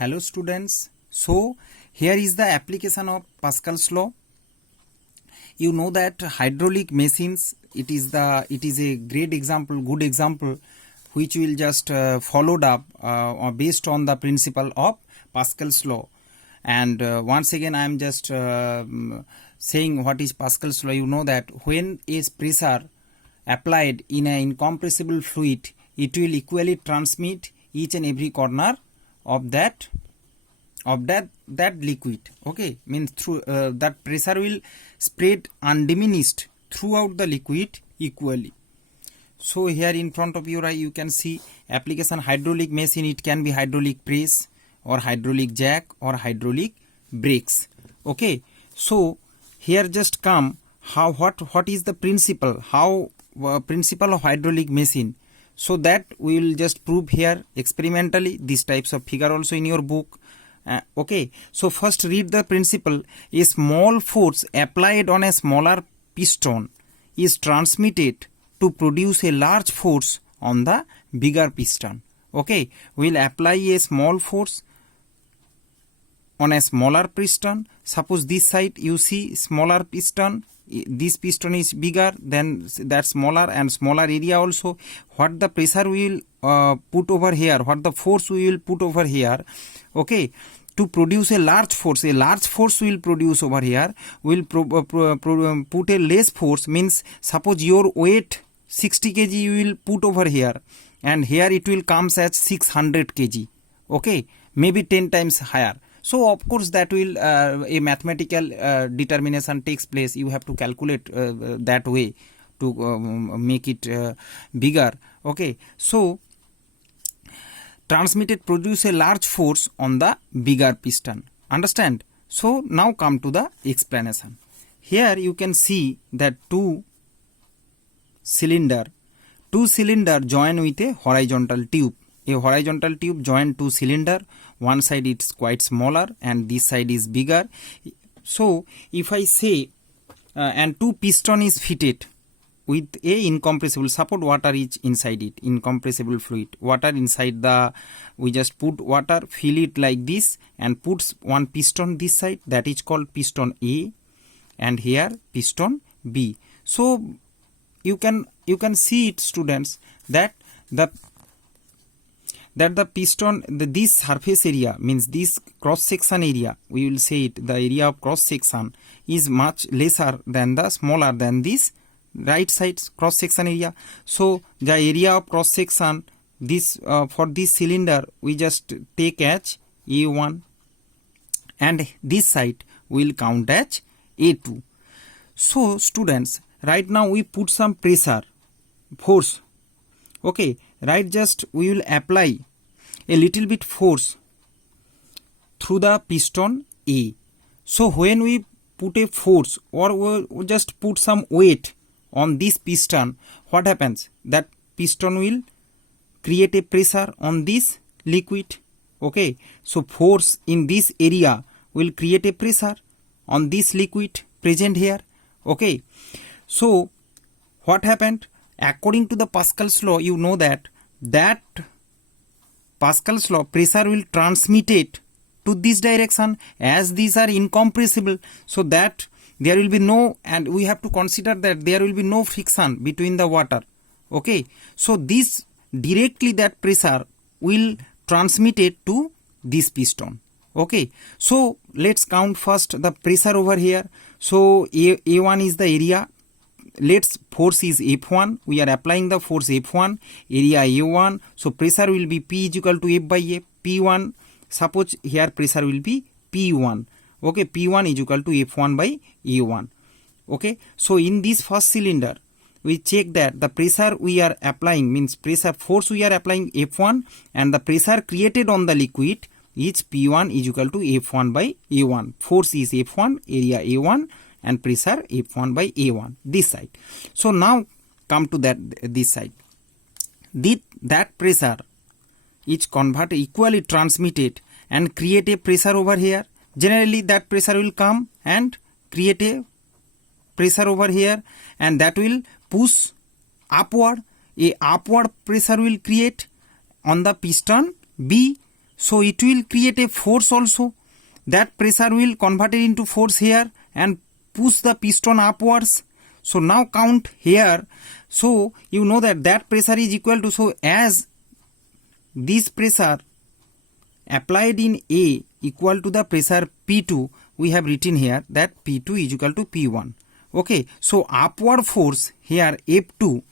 Hello students. So here is the application of Pascal's law. You know that hydraulic machines, it is a great example, good example, which will just followed up based on the principle of Pascal's law. And once again I am just saying what is Pascal's law. You know that when is pressure applied in an incompressible fluid, it will equally transmit each and every corner of that liquid. Okay, means through that pressure will spread undiminished throughout the liquid equally. So here in front of your eye you can see application hydraulic machine. It can be hydraulic press or hydraulic jack or hydraulic brakes. Okay, so here just come what is the principle, principle of hydraulic machine. So that we will just prove here experimentally. These types of figure also in your book. Okay, so first read the principle. A small force applied on a smaller piston is transmitted to produce a large force on the bigger piston. Okay, we will apply a small force on a smaller piston. Suppose this side you see smaller piston, this piston is bigger than that smaller, and smaller area also. What the pressure we will put over here, what the force we will put over here, okay, to produce a large force we will produce over here. We will put a less force, means suppose your weight 60 kg you will put over here, and here it will comes as 600 kg. Okay, maybe 10 times higher. So of course that will a mathematical determination takes place. You have to calculate that way to make it bigger. Okay, so transmitted produce a large force on the bigger piston. Understand? So now come to the explanation. Here you can see that two cylinder join with a horizontal tube. A horizontal tube join two cylinder. One side is quite smaller and this side is bigger. So if I say and two piston is fitted with a incompressible, support water is inside it, incompressible fluid, water inside the, we just put water, fill it like this and puts one piston this side, that is called piston A, and here piston B. So you can see it, students, that the piston, this surface area, means this cross section area, we will say it, the area of cross section is much lesser than the smaller than this right side cross section area. So the area of cross section, this for this cylinder we just take as A1, and this side will count as A2. So students, right now we put some pressure, force. Okay, right, just we will apply a little bit force through the piston A. So when we put a force or we just put some weight on this piston, what happens? That piston will create a pressure on this liquid. Okay, so force in this area will create a pressure on this liquid present here. Okay, so what happened? According to the Pascal's law, you know that Pascal's law, pressure will transmit it to this direction, as these are incompressible, so that there will be no, and we have to consider that there will be no friction between the water. Okay, so this directly, that pressure will transmit it to this piston. Okay, so let's count first the pressure over here. So A1 is the area. Let's force is F1. We are applying the force F1, area A1. So pressure will be P is equal to F by A. P1, suppose here pressure will be P1. Okay, P1 is equal to F1 by A1. Okay, so in this first cylinder, we check that the pressure we are applying, means pressure force we are applying F1, and the pressure created on the liquid is P1 is equal to F1 by A1. Force is F1, area A1, and pressure F1 by A1, this side. So now come to this side. That pressure is converted, equally transmitted, and create a pressure over here. Generally that pressure will come and create a pressure over here, and that will push upward. A upward pressure will create on the piston B. so it will create a force also. That pressure will convert it into force here and push the piston upwards. So now count here. So you know that pressure is equal to, so as this pressure applied in A equal to the pressure P2, we have written here that P2 is equal to P1. Okay, so upward force here F2,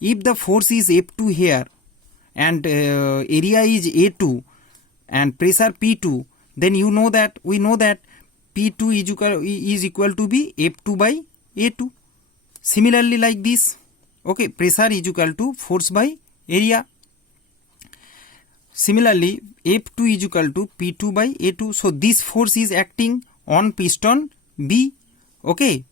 if the force is F2 here and area is A2 and pressure P2, then we know that P2 is equal to be F2 by A2. Similarly like this, okay, pressure is equal to force by area. Similarly, F2 is equal to P2 by A2. So this force is acting on piston B. Okay,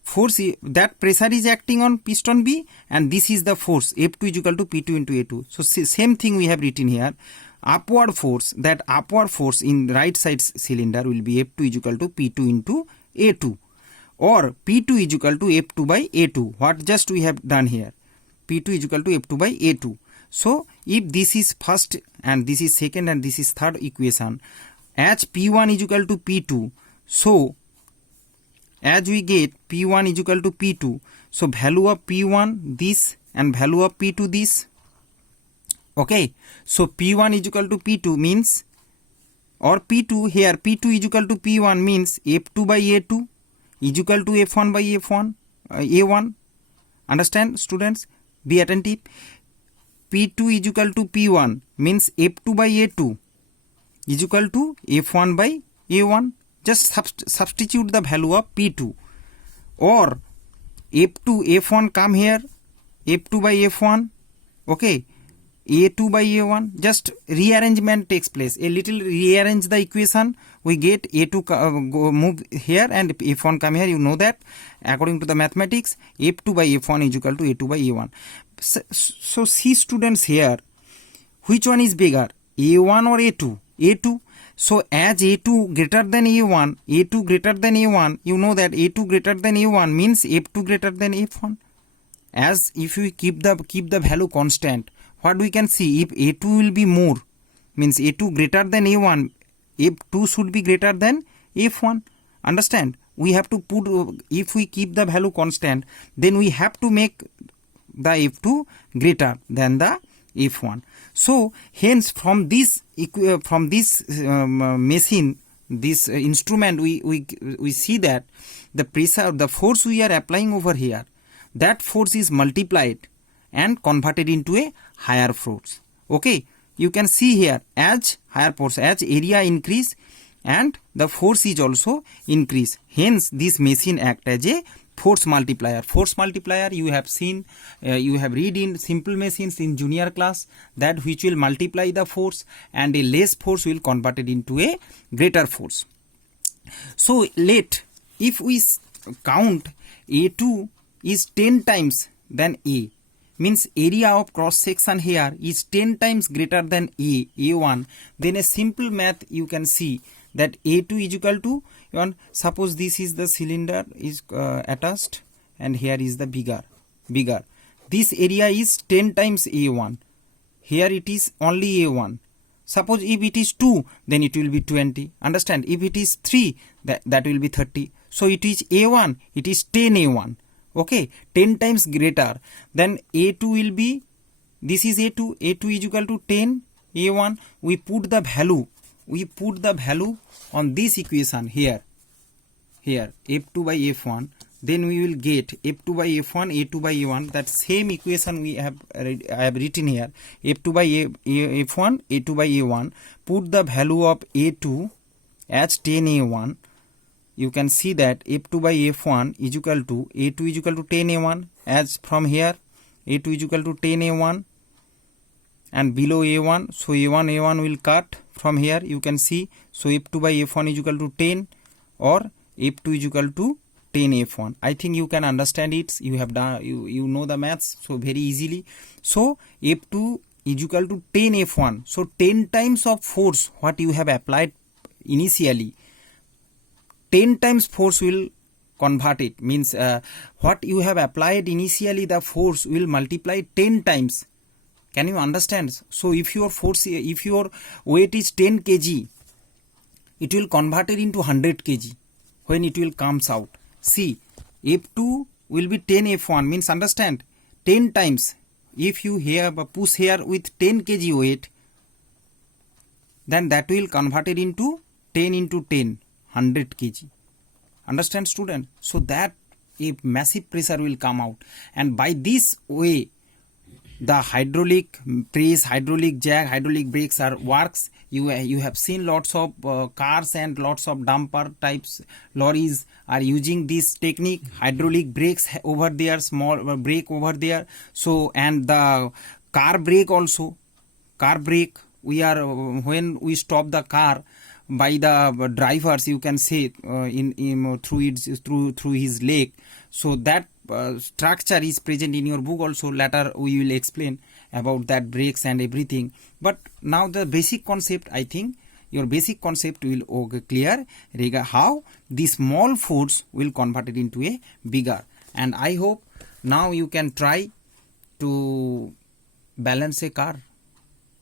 that pressure is acting on piston B, and this is the force F2 is equal to P2 into A2. So same thing we have written here. Upward force in right side cylinder will be F2 is equal to P2 into A2, or P2 is equal to F2 by A2. What just we have done here? P2 is equal to F2 by A2. So if this is first and this is second and this is third equation, as P1 is equal to P2, so as we get P1 is equal to P2, so value of P1 this and value of P2 this. Okay, so P1 is equal to P2 means, or P2 here, P2 is equal to P1 means F2 by A2 is equal to F1 by A1. Understand, students? Be attentive. P2 is equal to P1 means F2 by A2 is equal to F1 by A1. Just substitute the value of P2, or F2, F1 come here, F2 by F1, okay, A2 by A1. Just rearrangement takes place. A little rearrange the equation, we get A2 move here and F1 come here. You know that according to the mathematics, F2 by F1 is equal to A2 by A1. So see students here, which one is bigger, A1 or A2? A2. So as A2 greater than A1, A2 greater than A1, you know that A2 greater than A1 means F2 greater than F1. As if we keep the value constant, what we can see, if A2 will be more, means A2 greater than A1, F2 should be greater than F1. Understand? We have to put, if we keep the value constant, then we have to make the F2 greater than the F1. So hence from this machine, this instrument, we see that the pressure, the force we are applying over here, that force is multiplied and converted into a higher force. Okay, you can see here, as higher force, as area increase and the force is also increase. Hence this machine act as a force multiplier. Force multiplier you have seen, you have read in simple machines in junior class, that which will multiply the force and a less force will convert it into a greater force. So if we count A2 is 10 times than A, means area of cross section here is 10 times greater than A1, then a simple math you can see that A2 is equal to, suppose this is the cylinder is attached and here is the bigger. This area is 10 times A1. Here it is only A1. Suppose if it is 2, then it will be 20. Understand? If it is 3, that will be 30. So it is A1, it is 10 A1. Okay, 10 times greater. Then A2 will be, this is A2 is equal to 10 A1. We put the value on this equation here F2 by F1, then we will get F2 by F1, A2 by A1. That same equation I have written here, F2 by F1, A2 by A1. Put the value of A2 as 10 A1. You can see that F2 by F1 is equal to A2 is equal to 10 A1. As from here, A2 is equal to 10 A1 and below A1, so A1 will cut from here. You can see, so F2 by F1 is equal to 10 or F2 is equal to 10 F1. I think you can understand it. You have done, you know the maths so very easily. So F2 is equal to 10 F1. So 10 times of force what you have applied initially, 10 times force will convert it. Means what you have applied initially, the force will multiply 10 times Can you understand? So if your force, if your weight is 10 kg, it will convert it into 100 kg when it will comes out. See, F2 will be 10 F1, means understand, 10 times. If you here push here with 10 kg weight, then that will convert it into 10 into 10, 100 kg. Understand, student? So that a massive pressure will come out, and by this way the hydraulic press, hydraulic jack, hydraulic brakes are works. You have seen lots of cars and lots of dumper types lorries are using this technique. Hydraulic brakes over there, small brake over there. So, and the car brake also, car brake, we are when we stop the car by the drivers, you can say through his leg. So that structure is present in your book also. Later we will explain about that brakes and everything, but now the basic concept, I think your basic concept will clear regarding how the small force will convert it into a bigger. And I hope now you can try to balance a car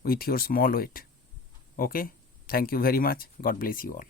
with your small weight. Okay, thank you very much. God bless you all.